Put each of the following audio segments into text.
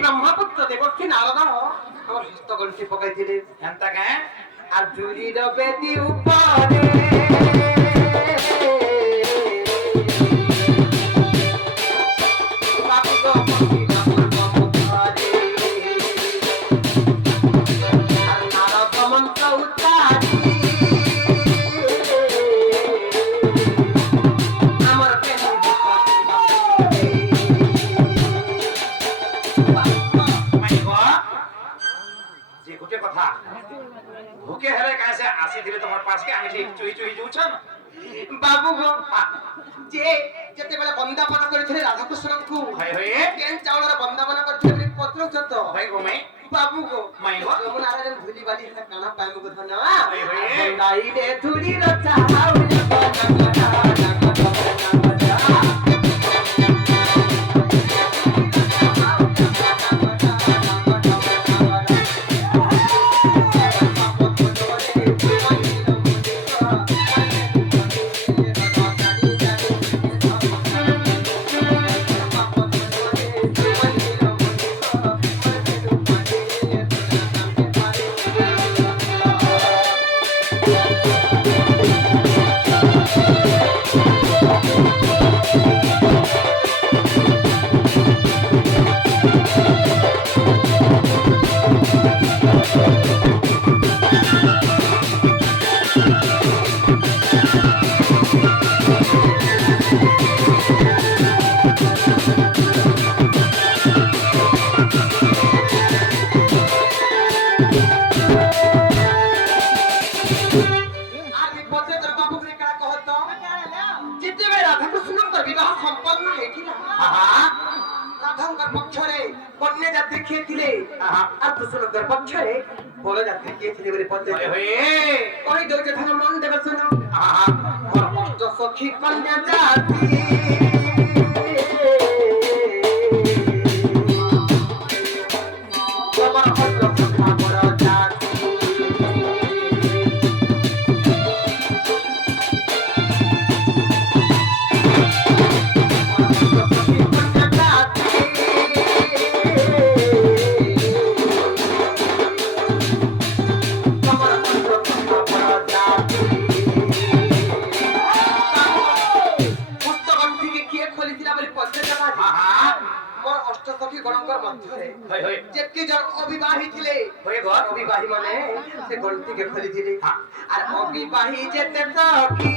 ब्रह्मपुत्र देवर्षि नारद हस्तगंठी पकाइथिले एंता के आ झुरीर बेदी ऊपर भूखे हरे कैसे आसे दिले तुम्हारे पास के आमी चुई चुई जुछन बाबू गो जे जते बेला बंदापना करथिले राधा कृष्ण को हाय होय केन चावलर बंदापना करथिले पत्र चत भाई गो मैं बाबू गो मैं गो जो नारायण भूली बाली है काना पाए को धन हाय होय गाई दे धुरी र चाहाउ पक्षरे बोलो जाते के थिले बरे पते होय कोई दो जे धन मन देव सुनो मोर कष्ट सखी कन्या जाती তোমার কষ্ট সখা বড় জাতি অবিবাহী মানে সে গন্তিকে খুলি দিলে আর অবিবাহী যেতে সখী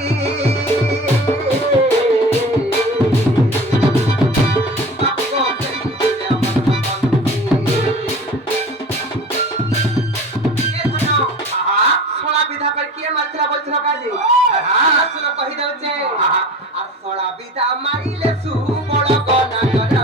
সলা বিধা করে কে মারছিলা বলছিল কাজে শুনো কহি দেছে আর সলা বিধা মারিলে সু বড় গনা গনা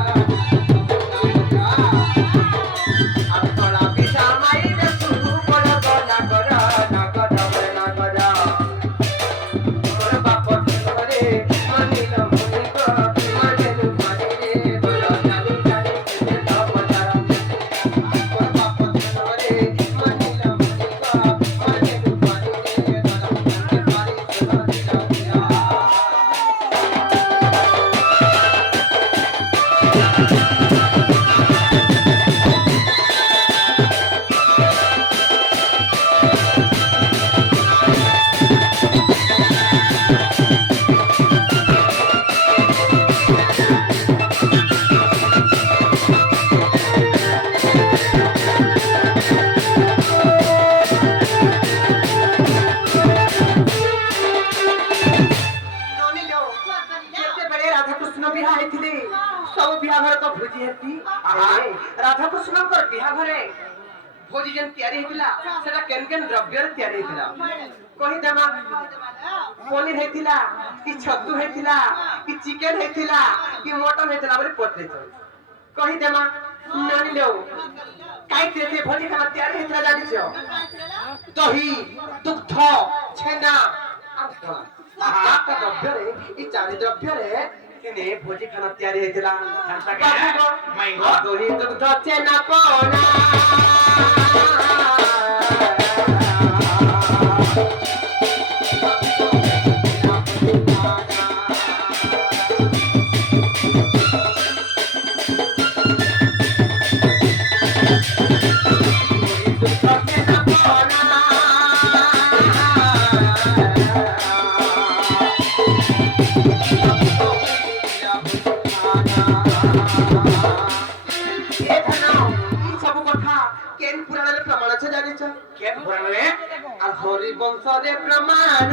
राधा कृष्ण बिहा घरे भोजी जेन तैयारी हेतिला सेटा केन केन द्रव्य तैयारी हेतिला କହିଦେମା ପନିର ହେଇଥିଲା କି ଛତୁ ହେଇଥିଲା କି ଚିକେନ ହେଇଥିଲା କି ମଟନ ହେଇଥିଲା ବୋଲି ପଚାରିଛ କହିଦେମା ଜାଣିଲ କାହିଁକି ସେ ଭୋଜି ଖାନା ତିଆରି ହେଇଥିଲା ଜାଣିଛ ଦହି ଦୁଗ୍ଧ ଛେନା ଆଉ କଣ ସାତ ଦ୍ରବ୍ୟରେ ଏ ଚାରି ଦ୍ରବ୍ୟରେ ଦିନେ ଭୋଜି ଖାନା ତିଆରି ହେଇଥିଲା ଦହି ଦୁଗ୍ଧ ଛେନା ପଣା হরিবংশরে প্রমাণ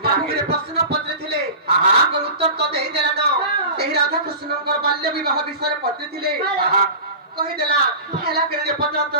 ବାବୁରେ ପ୍ରଶ୍ନ ପଚାରିଥିଲେ ଉତ୍ତର ତ ଦେଇଦେଲା ନ ସେହି ରାଧା କୃଷ୍ଣଙ୍କର ବାଲ୍ୟ ବିବାହ ବିଷୟରେ ପଚାରିଥିଲେ କହିଦେଲା ହେଲା କେବେ ପଚାର ତ